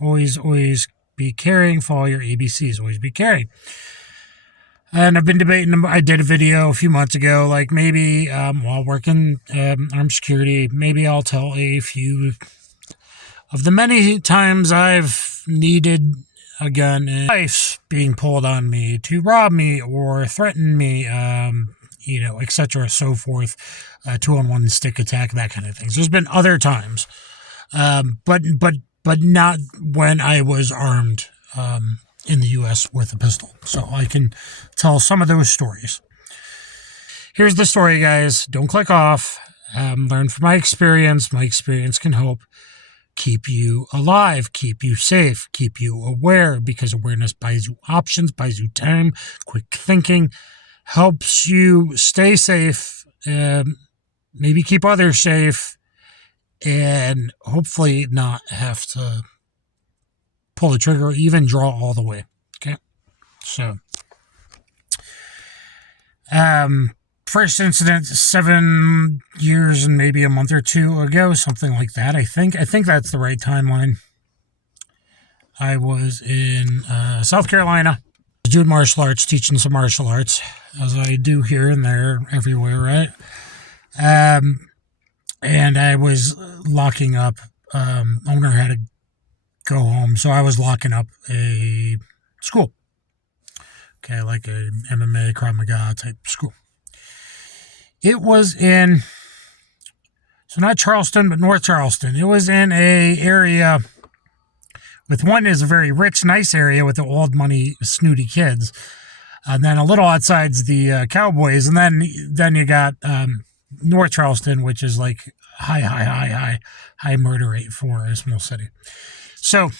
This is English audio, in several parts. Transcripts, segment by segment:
Always be caring. Follow your ABCs. Always be caring. And I've been debating, I did a video a few months ago, like maybe while working armed security, maybe I'll tell a few of the many times I've needed a gun in life being pulled on me to rob me or threaten me, etc., so forth, 2-on-1 stick attack, that kind of thing. So there's been other times, but not when I was armed in the U.S. with a pistol. So I can tell some of those stories. Here's the story, guys. Don't click off. Learn from my experience. My experience can help keep you alive, keep you safe, keep you aware, because awareness buys you options, buys you time, quick thinking, helps you stay safe, maybe keep others safe, and hopefully not have to pull the trigger or even draw all the way. Okay? So, first incident 7 years and maybe a month or two ago, something like that. I think that's the right timeline. I was in South Carolina, doing martial arts, teaching some martial arts, as I do here and there, everywhere, right? And I was locking up. Owner had to go home, so I was locking up a school. Okay, like a MMA, Krav Maga type school. It was in, so not Charleston, but North Charleston. It was in a area with, one is a very rich, nice area with the old money, snooty kids. And then a little outside's the Cowboys. And then you got North Charleston, which is like high murder rate for a small city. So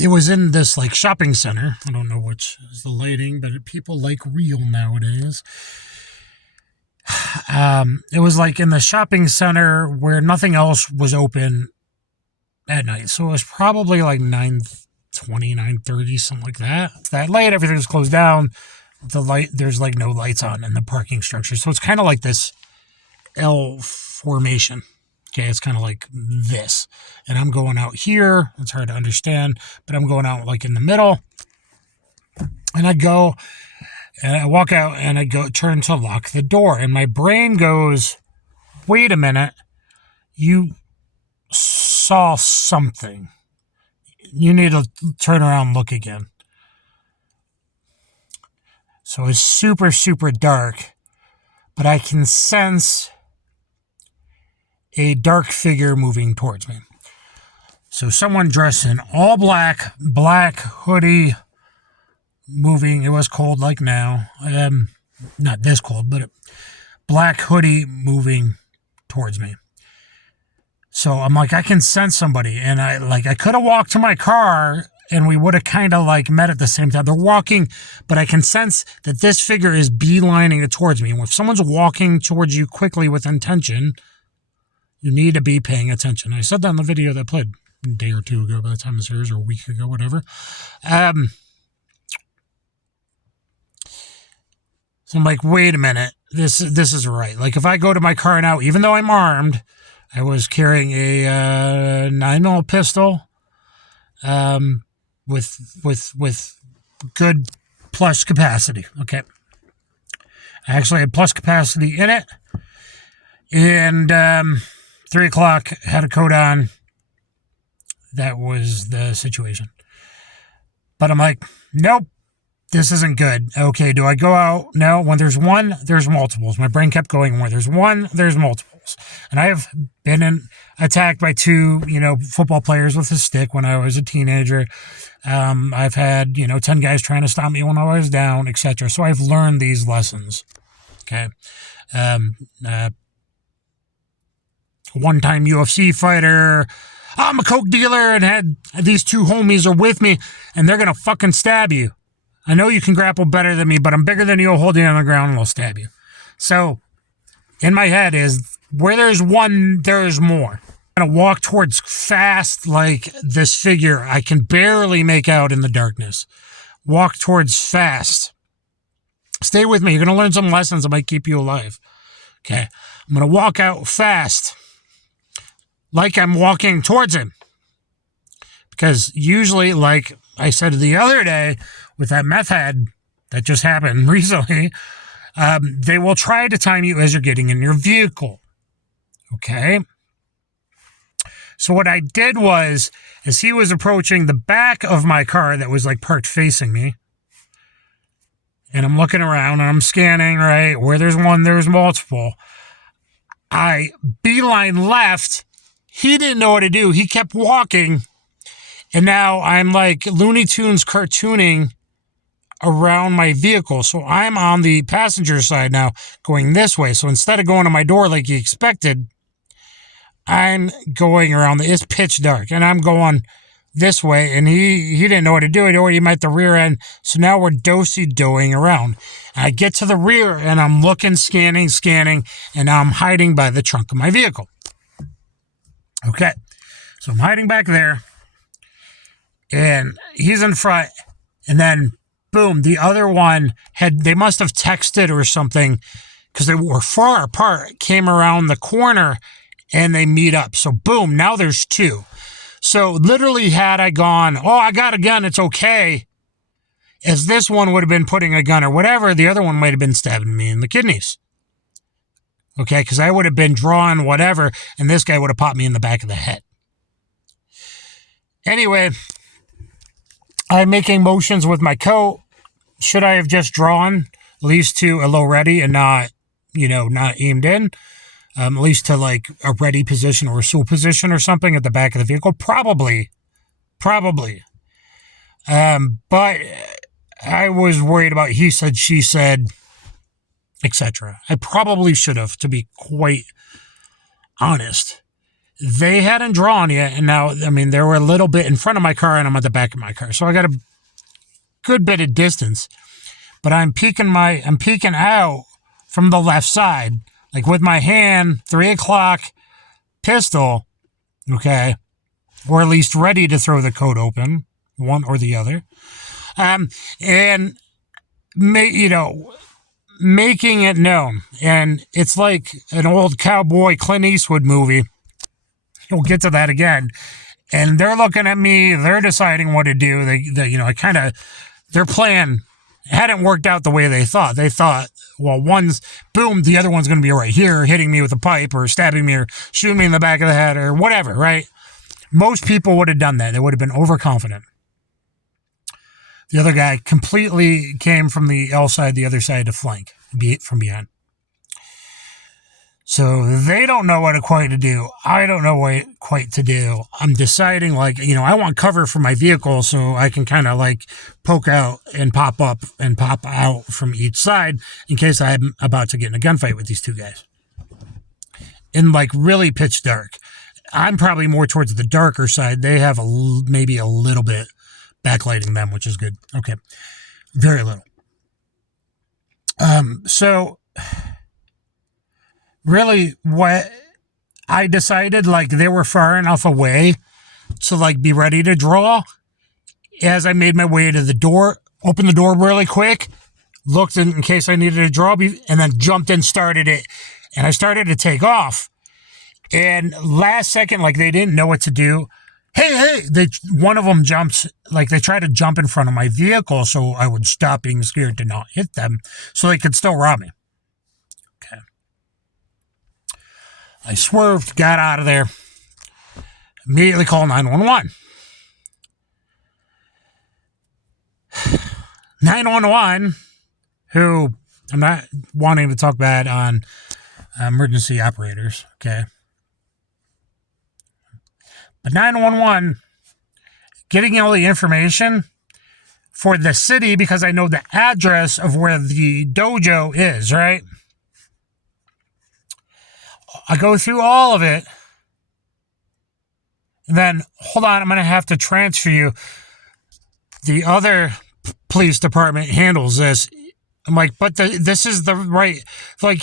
it was in this like shopping center. I don't know which is the lighting, but people like real nowadays. It was like in the shopping center where nothing else was open at night. So it was probably like 9:20, 9:30, something like that. It's that late, everything's closed down. There's like no lights on in the parking structure. So it's kind of like this L formation. Okay, it's kind of like this. And I'm going out here. It's hard to understand, but I'm going out like in the middle. And I go, and I walk out, and I turn to lock the door. And my brain goes, wait a minute. You saw something. You need to turn around and look again. So it's super, super dark. But I can sense a dark figure moving towards me. So someone dressed in all black hoodie, moving. It was cold like now. Not this cold, but black hoodie moving towards me. So I'm like, I can sense somebody. And I could have walked to my car and we would have kind of like met at the same time. They're walking, but I can sense that this figure is beelining it towards me. And if someone's walking towards you quickly with intention, you need to be paying attention. I said that in the video that I played a day or two ago by the time this airs, or a week ago, whatever. So I'm like, wait a minute, this is right. Like if I go to my car now, even though I'm armed, I was carrying a 9mm pistol, with good plus capacity. Okay, I actually had plus capacity in it, and 3 o'clock, had a coat on. That was the situation. But I'm like, nope, this isn't good. Okay, do I go out? No, when there's one, there's multiples. My brain kept going, where there's one, there's multiples. And I have been attacked by 2, football players with a stick when I was a teenager. I've had, 10 guys trying to stop me when I was down, etc. So I've learned these lessons. Okay. One-time UFC fighter. I'm a coke dealer and had these 2 homies are with me and they're going to fucking stab you. I know you can grapple better than me, but I'm bigger than you. I'll hold you on the ground and I'll stab you. So in my head is where there's one, there's more. I'm going to walk towards fast like this figure I can barely make out in the darkness. Walk towards fast. Stay with me. You're going to learn some lessons that might keep you alive. Okay. I'm going to walk out fast like I'm walking towards him. Because usually, like I said the other day with that meth head that just happened recently, they will try to time you as you're getting in your vehicle. Okay? So what I did was, as he was approaching the back of my car that was like parked facing me, and I'm looking around and I'm scanning, right? Where there's one, there's multiple. I beeline left. He didn't know what to do. He kept walking. And now I'm like Looney Tunes cartooning around my vehicle. So I'm on the passenger side now going this way. So instead of going to my door like he expected, I'm going around. It's pitch dark and I'm going this way. And he didn't know what to do. He already met the rear end. So now we're do-si-doing around. And I get to the rear and I'm looking, scanning, and I'm hiding by the trunk of my vehicle. Okay. So I'm hiding back there. And he's in front, and then, boom, the other one they must have texted or something, because they were far apart, came around the corner, and they meet up. So, boom, now there's two. So, literally, had I gone, I got a gun, it's okay, as this one would have been putting a gun or whatever, the other one might have been stabbing me in the kidneys. Okay, because I would have been drawing whatever, and this guy would have popped me in the back of the head. Anyway, I'm making motions with my coat. Should I have just drawn, at least to a low ready and not aimed in? At least to like a ready position or a SOL position or something at the back of the vehicle? Probably. But I was worried about he said, she said, etc. I probably should have, to be quite honest. They hadn't drawn yet, and now, they were a little bit in front of my car, and I'm at the back of my car. So I got a good bit of distance, but I'm peeking out from the left side, like with my hand, 3 o'clock pistol, okay, or at least ready to throw the coat open, one or the other, and making it known. And it's like an old cowboy Clint Eastwood movie. We'll get to that again. And they're looking at me. They're deciding what to do. Their plan hadn't worked out the way they thought. They thought, well, one's, boom, the other one's going to be right here, hitting me with a pipe or stabbing me or shooting me in the back of the head or whatever, right? Most people would have done that. They would have been overconfident. The other guy completely came from the L side, the other side to flank, from behind. So they don't know what quite to do. I don't know what quite to do. I'm deciding, I want cover for my vehicle so I can kind of poke out and pop up and pop out from each side in case I'm about to get in a gunfight with these two guys. In really pitch dark. I'm probably more towards the darker side. They have maybe a little bit backlighting them, which is good. Okay. Very little. So really what I decided, they were far enough away to be ready to draw. As I made my way to the door, opened the door really quick, looked in case I needed to draw, and then jumped in, started it, and I started to take off. And last second, they didn't know what to do. Hey, one of them jumps, they tried to jump in front of my vehicle so I would stop being scared to not hit them so they could still rob me. Okay. I swerved, got out of there, immediately called 911. 911, who I'm not wanting to talk bad on emergency operators, okay? But 911, getting all the information for the city because I know the address of where the dojo is, right? I go through all of it. And then, hold on, I'm going to have to transfer you. The other police department handles this. I'm like, but this is the right.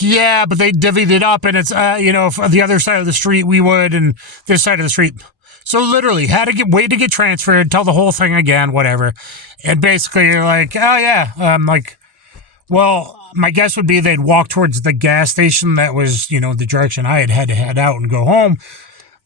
Yeah, but they divvied it up and it's, if the other side of the street we would and this side of the street. So literally, had to wait to get transferred, tell the whole thing again, whatever. And basically, you're like, oh yeah. Well, my guess would be they'd walk towards the gas station that was, the direction I had to head out and go home.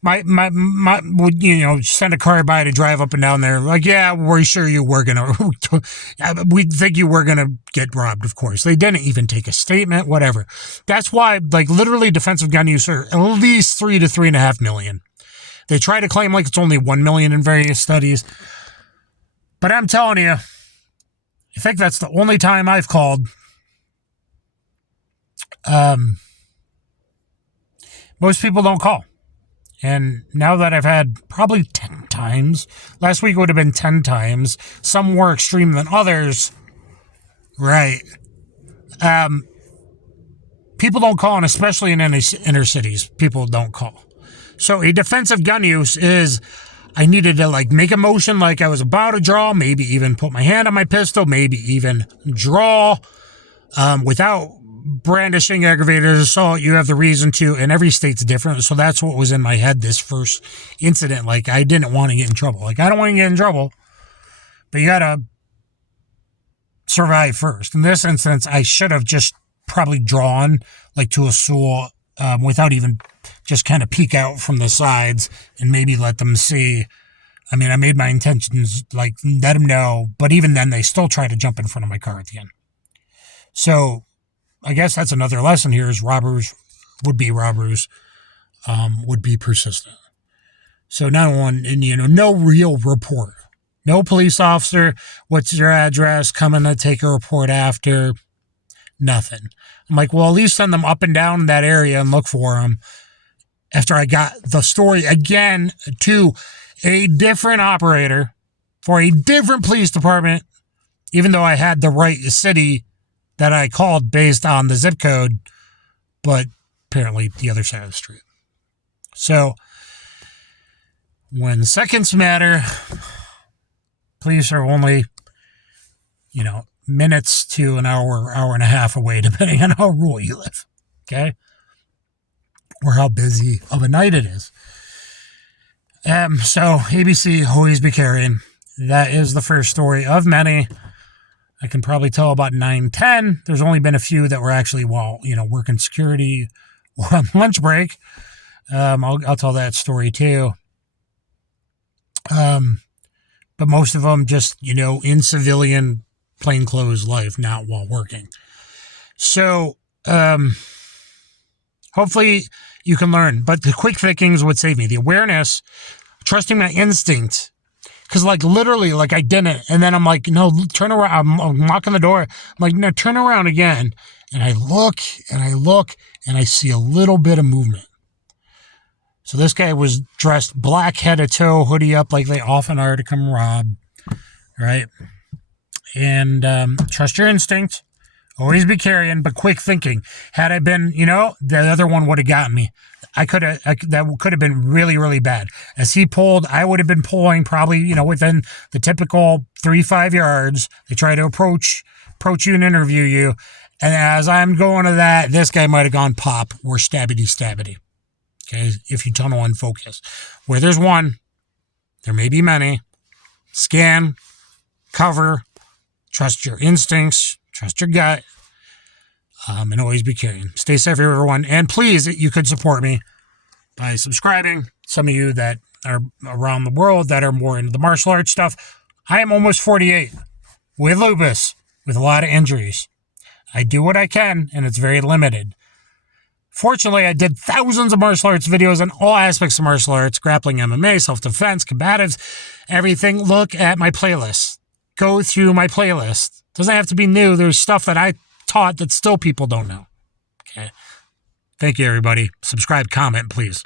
my would, send a car by to drive up and down there. Like, yeah, we're sure you were gonna. We think you were gonna get robbed. Of course, they didn't even take a statement. Whatever. That's why, like, literally, defensive gun use are at least 3 to 3.5 million. They try to claim like it's only 1 million in various studies, but I'm telling you, I think that's the only time I've called. Most people don't call. And now that I've had probably 10 times, last week would have been 10 times, some more extreme than others, right? People don't call, and especially in any inner cities, people don't call. So a defensive gun use is, I needed to like make a motion like I was about to draw, maybe even put my hand on my pistol, maybe even draw without brandishing aggravated assault. You have the reason to, and every state's different. So that's what was in my head this first incident. Like, I didn't want to get in trouble. Like, I don't want to get in trouble, but you got to survive first. In this instance, I should have just probably drawn like to a saw without even just kind of peek out from the sides and maybe let them see. I mean, I made my intentions, like, let them know, but even then they still try to jump in front of my car at the end. So I guess that's another lesson here is would-be robbers would be persistent. So not one, and no real report. No police officer, what's your address, coming to take a report after, nothing. I'm like, well, at least send them up and down in that area and look for them. After I got the story again to a different operator for a different police department, even though I had the right city that I called based on the zip code, but apparently the other side of the street. So when seconds matter, police are only, minutes to an hour, hour and a half away, depending on how rural you live, okay? Or how busy of a night it is. So ABC, always be carrying. That is the first story of many. I can probably tell about 9, 10. There's only been a few that were actually working security or on lunch break. I'll tell that story too. But most of them just, in civilian plainclothes life, not while working. So, hopefully you can learn. But the quick thinkings would save me. The awareness, trusting my instinct. Because, literally, I didn't. And then I'm like, no, turn around. I'm knocking the door. I'm like, no, turn around again. And I look, and I see a little bit of movement. So this guy was dressed black head to toe, hoodie up like they often are to come rob. Right? And trust your instinct. Always be carrying, but quick thinking. Had I been, the other one would have gotten me. That could have been really, really bad. As he pulled, I would have been pulling probably, within the typical 3-5 yards. They try to approach you and interview you. And as I'm going to that, this guy might have gone pop or stabbity. Okay, if you tunnel and focus. Where there's one, there may be many. Scan, cover, trust your instincts, trust your gut, and always be carrying. Stay safe, everyone. And please, you could support me by subscribing. Some of you that are around the world that are more into the martial arts stuff. I am almost 48 with lupus, with a lot of injuries. I do what I can, and it's very limited. Fortunately, I did thousands of martial arts videos on all aspects of martial arts, grappling, MMA, self-defense, combatives, everything. Look at my playlist. Go through my playlist. Doesn't have to be new. There's stuff that I taught that still people don't know. Okay. Thank you, everybody. Subscribe, comment, please.